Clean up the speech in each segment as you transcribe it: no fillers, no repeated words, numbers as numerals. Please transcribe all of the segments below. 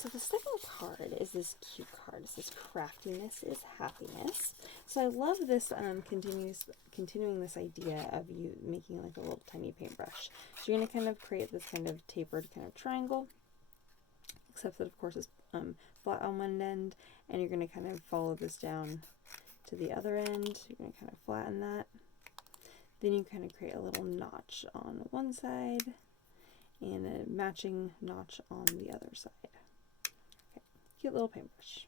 So the second card is this cute card. It says craftiness is happiness. So I love this continuing this idea of you making like a little tiny paintbrush. So you're going to kind of create this kind of tapered kind of triangle, except that of course it's flat on one end, and you're going to kind of follow this down to the other end. You're going to kind of flatten that. Then you kind of create a little notch on one side and a matching notch on the other side. Okay, cute little paintbrush.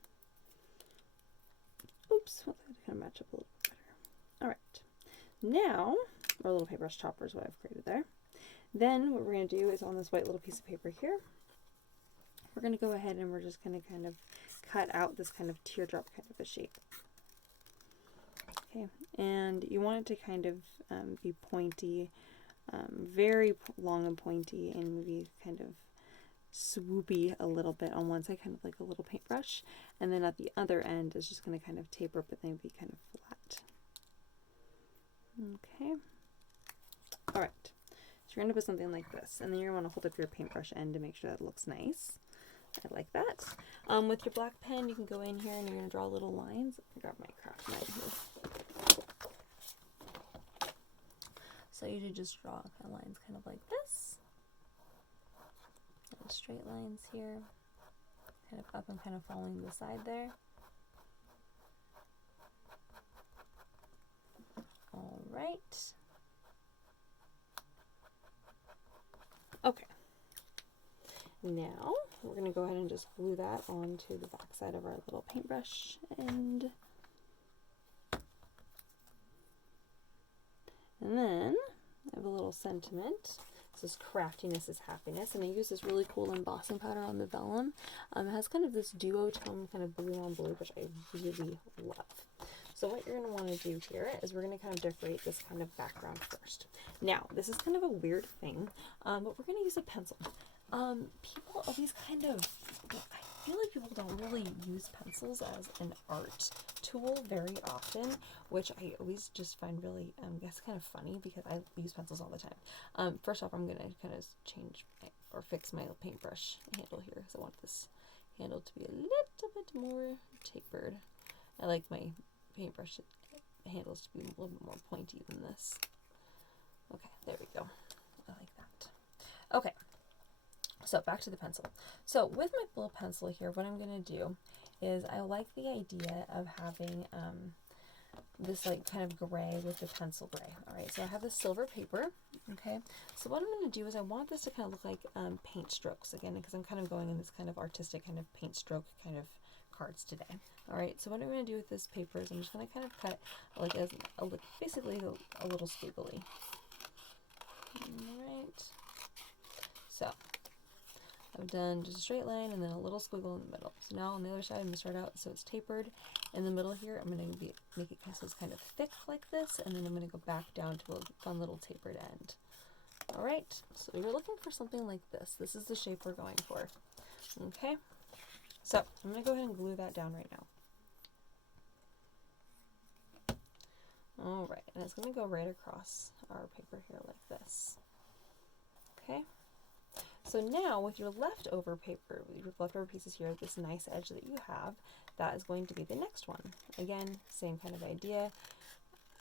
Oops, well, that kind of match up a little bit better. All right, now our little paintbrush chopper is what I've created there. Then what we're going to do is on this white little piece of paper here, we're going to go ahead and we're just going to kind of cut out this kind of teardrop kind of a shape. Okay, and you want it to kind of be pointy, very long and pointy, and maybe kind of swoopy a little bit on one side, kind of like a little paintbrush. And then at the other end is just going to kind of taper up, but then be kind of flat. Okay. All right. So you're going to put something like this, and then you're going to want to hold up your paintbrush end to make sure that it looks nice. I like that. With your black pen, you can go in here and you're going to draw little lines. Let me grab my craft knife here. So you do just draw kind of lines kind of like this. And straight lines here. Kind of up and kind of following the side there. All right. Okay. Now we're going to go ahead and just glue that onto the back side of our little paintbrush end. And then I have a little sentiment. This is craftiness is happiness, and I use this really cool embossing powder on the vellum. It has kind of this duotone kind of blue on blue, which I really love. So what you're going to want to do here is we're going to kind of decorate this kind of background first. Now, this is kind of a weird thing, but we're going to use a pencil. People always kind of, I feel like people don't really use pencils as an art tool very often, which I always just find really, that's kind of funny because I use pencils all the time. First off, I'm going to kind of change or fix my paintbrush handle here because I want this handle to be a little bit more tapered. I like my paintbrush handles to be a little bit more pointy than this. Okay, there we go. I like that. Okay. So back to the pencil. So with my little pencil here, what I'm going to do is I like the idea of having this like kind of gray with the pencil gray. All right, so I have this silver paper. Okay, so what I'm going to do is I want this to kind of look like paint strokes again, because I'm kind of going in this kind of artistic kind of paint stroke kind of cards today. All right, so what I'm going to do with this paper is I'm just going to kind of cut like basically a little squiggly. All right, so I've done just a straight line and then a little squiggle in the middle. So now on the other side, I'm going to start out so it's tapered. In the middle here, I'm going to make it so it's kind of thick like this, and then I'm going to go back down to a fun little tapered end. All right, so you're looking for something like this. This is the shape we're going for. Okay, so I'm going to go ahead and glue that down right now. All right, and it's going to go right across our paper here like this. Okay. So now with your leftover paper, your leftover pieces here, this nice edge that you have, that is going to be the next one. Again, same kind of idea.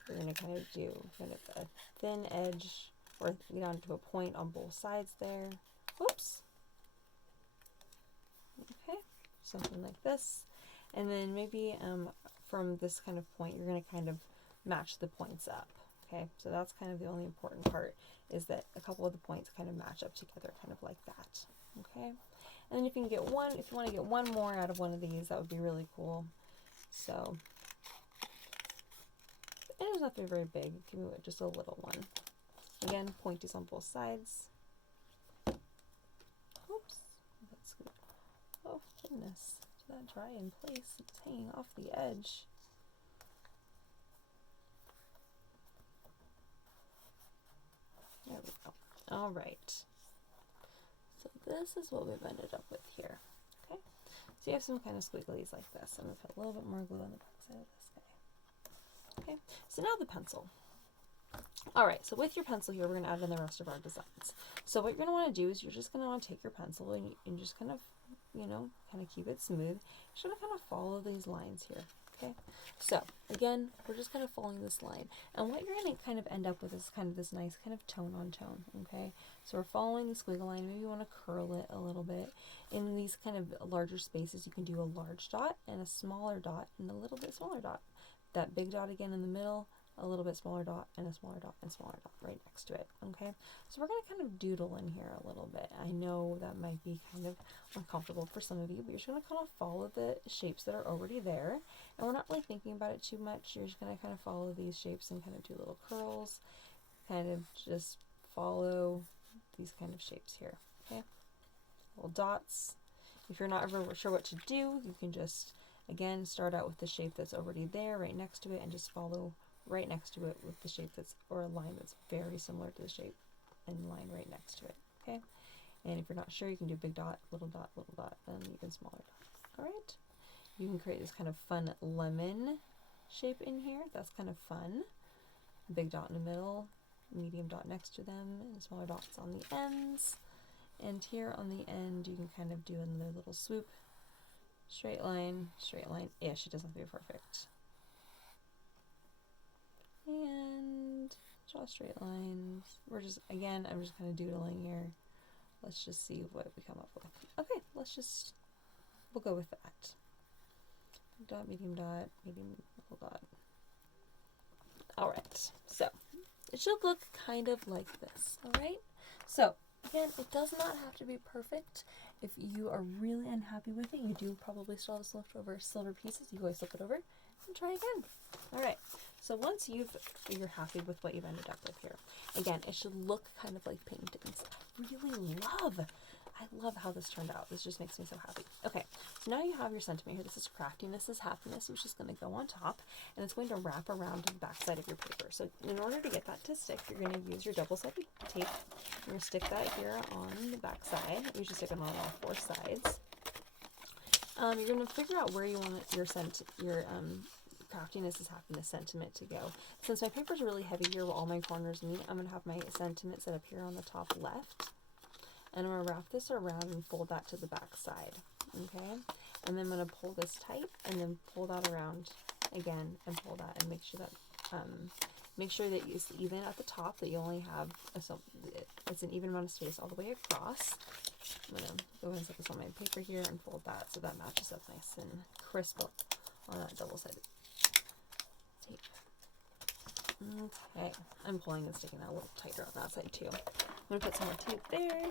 We're going to kind of do kind of a thin edge or down to a point on both sides there. Whoops. Okay, something like this. And then maybe from this kind of point, you're going to kind of match the points up. Okay, so that's kind of the only important part, is that a couple of the points kind of match up together, kind of like that. Okay, and then if you can get one, if you want to get one more out of one of these, that would be really cool. So, and it doesn't have to be very big. Give me just a little one. Again, pointies on both sides. Oops, that's good. Oh goodness, did that dry in place? It's hanging off the edge. There we go. All right. So this is what we've ended up with here. Okay. So you have some kind of squigglies like this. I'm going to put a little bit more glue on the back side of this guy. Okay. So now the pencil. All right. So with your pencil here, we're going to add in the rest of our designs. So what you're going to want to do is you're just going to want to take your pencil and just kind of you know, kind of keep it smooth. Just gonna kind of follow these lines here. Okay, so again, we're just kind of following this line, and what you're going to kind of end up with is kind of this nice kind of tone on tone. Okay, so we're following the squiggle line. Maybe you want to curl it a little bit. In these kind of larger spaces, you can do a large dot and a smaller dot and a little bit smaller dot. That big dot again in the middle, a little bit smaller dot and a smaller dot and smaller dot right next to it. Okay, so we're going to kind of doodle in here a little bit. I know that might be kind of uncomfortable for some of you, but you're just going to kind of follow the shapes that are already there, and we're not really thinking about it too much. You're just going to kind of follow these shapes and kind of do little curls, kind of just follow these kind of shapes here. Okay, little dots. If you're not ever sure what to do, you can just again start out with the shape that's already there right next to it and just follow right next to it with the shape that's, or a line that's very similar to the shape and line right next to it. Okay, and if you're not sure, you can do big dot, and even smaller dot. All right, you can create this kind of fun lemon shape in here. That's kind of fun. Big dot in the middle, medium dot next to them, and smaller dots on the ends. And here on the end, you can kind of do another little swoop, straight line-ish. It doesn't have to be perfect. And draw straight lines. We're just, again, I'm just kind of doodling here. Let's just see what we come up with. Okay, we'll go with that. Big dot, medium little dot. All right, so it should look kind of like this, all right? So again, it does not have to be perfect. If you are really unhappy with it, you do probably still have some leftover silver pieces. You always flip it over and try again. All right, so once you're happy with what you've ended up with here, again, it should look kind of like paintings. I love how this turned out. This just makes me so happy. Okay, so now you have your sentiment here. This is Craftiness is Happiness, which is going to go on top, and it's going to wrap around the back side of your paper. So in order to get that to stick, you're going to use your double-sided tape. You're going to stick that here on the back side. You should stick it on all four sides. You're going to figure out where you want your Craftiness is Happiness sentiment to go. Since my paper is really heavy here where all my corners meet, I'm going to have my sentiment set up here on the top left. And I'm going to wrap this around and fold that to the back side. Okay? And then I'm going to pull this tight and then pull that around again and pull that and make sure that it's even at the top, that you only have it's an even amount of space all the way across. I'm going to go ahead and set this on my paper here and fold that so that matches up nice and crisp on that double-sided tape. Okay, I'm pulling and sticking that a little tighter on that side too. I'm going to put some more tape there.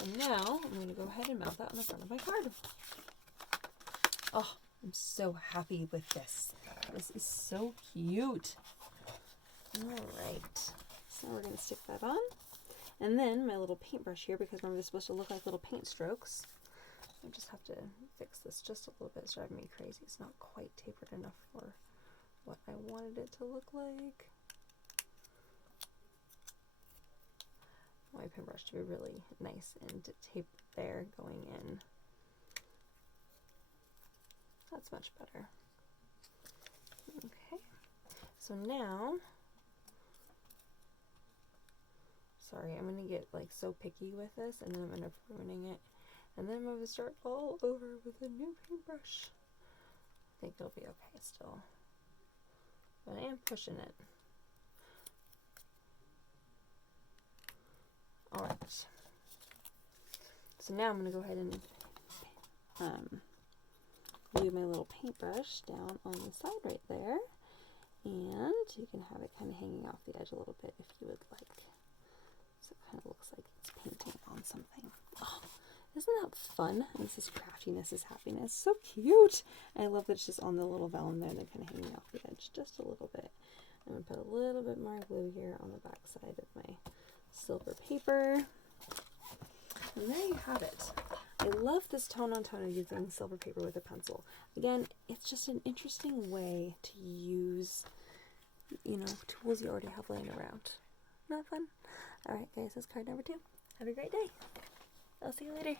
And now I'm going to go ahead and mount that on the front of my card. Oh, I'm so happy with this. This is so cute. Alright, so we're going to stick that on. And then my little paintbrush here, because remember, this is supposed to look like little paint strokes. I just have to fix this just a little bit. It's driving me crazy. It's not quite tapered enough for what I wanted it to look like. I want my paintbrush to be really nice and tape there going in. That's much better. Okay, so now, sorry, I'm going to get like so picky with this and then I'm going to end up ruining it. And then I'm going to start all over with a new paintbrush. I think it'll be okay still. But I am pushing it. Alright. So now I'm going to go ahead and leave my little paintbrush down on the side right there. And you can have it kind of hanging off the edge a little bit if you would like. So it kind of looks like it's painting on something. Oh, isn't that fun? And this is Craftiness is Happiness. So cute! And I love that it's just on the little vellum there and then kind of hanging off the edge just a little bit. I'm going to put a little bit more glue here on the back side of my silver paper. And there you have it. I love this tone on tone of using silver paper with a pencil. Again, it's just an interesting way to use, tools you already have laying around. Not fun? Alright guys, that's card number 2. Have a great day. I'll see you later.